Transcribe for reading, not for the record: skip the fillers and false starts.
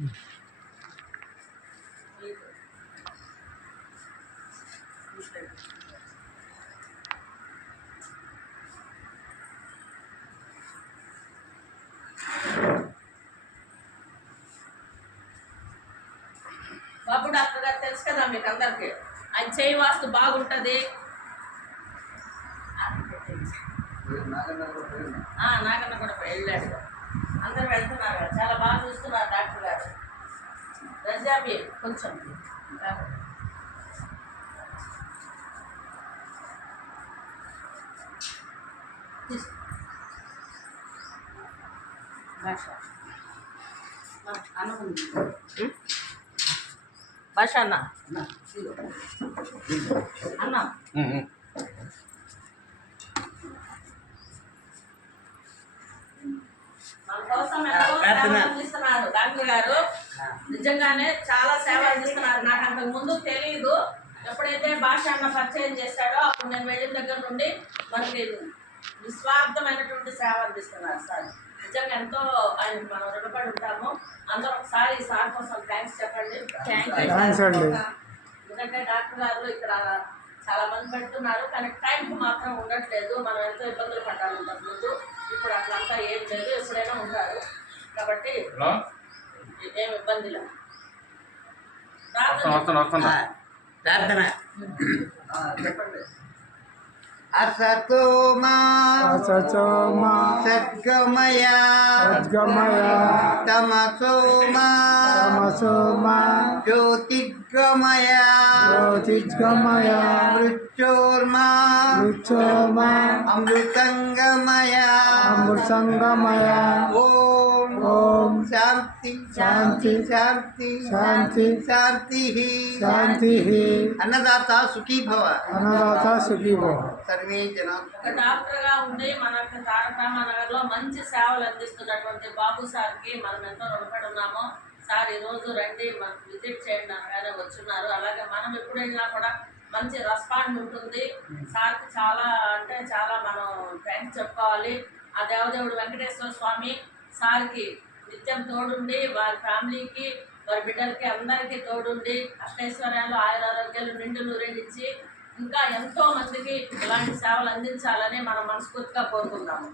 బాబు doctor గారు తెలుసు కదా మీకు అందరికి, ఆయన చేయి వాస్తు బాగుంటుంది. నాకన్నా కూడా వెళ్ళాడు, అందరు వెళ్తున్నారు, చాలా బాగా చూస్తున్నారు డాక్టర్ గారు. రజాబీ కొంచెం భాష అన్న అన్న అందిస్తున్నారు డాక్టర్ గారు. నిజంగానే చాలా సేవ అందిస్తున్నారు. నాకు అంతకు ముందు తెలియదు. ఎప్పుడైతే భాష అన్న పరిచయం చేశాడో అప్పుడు నేను వెళ్ళిన దగ్గర నుండి మనకి నిస్వార్థమైనటువంటి సేవ అందిస్తున్నారు సార్. నిజంగా ఎంతో ఆయనకు మనం రుణపడి ఉంటాము. అందరూ ఒకసారి సార్ కోసం థ్యాంక్స్ చెప్పండి. ఎందుకంటే డాక్టర్ గారు ఇక్కడ చాలా మంది పెడుతున్నారు, కానీ టైంకి మాత్రం ఉండట్లేదు. మనం ఎంతో ఇబ్బందులు పడ్డాము ముందు. ఇప్పుడు అట్లంతా ఏం లేదు, ఎప్పుడైనా ఉంటారు కాబట్టి ఏం ఇబ్బంది లేదు. ప్రార్థన చెప్పండి. असतोमा सद्गमया तमसोमा ज्योतिर्गमया मृत्योर्मा अमृतंगमया ओम शांति शांति शांति शांति शांति शांति। अन्नदाता सुखी भव, अन्नदाता सुखी भव। సర్వే జన ఒక డాక్టర్గా ఉండి మనకు తారక రామానగర్లో మంచి సేవలు అందిస్తున్నటువంటి బాబు సార్కి మనం ఎంతో రుణపడి ఉన్నాము. సార్ ఈరోజు రండి మనకు విజిట్ చేయండి అనగానే వచ్చున్నారు. అలాగే మనం ఎప్పుడు వెళ్ళినా కూడా మంచి రెస్పాండ్ ఉంటుంది. సార్కి చాలా అంటే చాలా మనం థ్యాంక్స్ చెప్పుకోవాలి. ఆ దేవదేవుడు వెంకటేశ్వర స్వామి సార్కి నిత్యం తోడుండి, వారి ఫ్యామిలీకి, వారి బిడ్డలకి అందరికీ తోడుండి అష్టైశ్వర్యాలు ఆయురారోగ్యాలు నిండు నూరేళ్ళిచ్చి ఇంకా ఎంతో మందికి ఇలాంటి సేవలు అందించాలని మనం మనస్ఫూర్తిగా కోరుకుంటాము.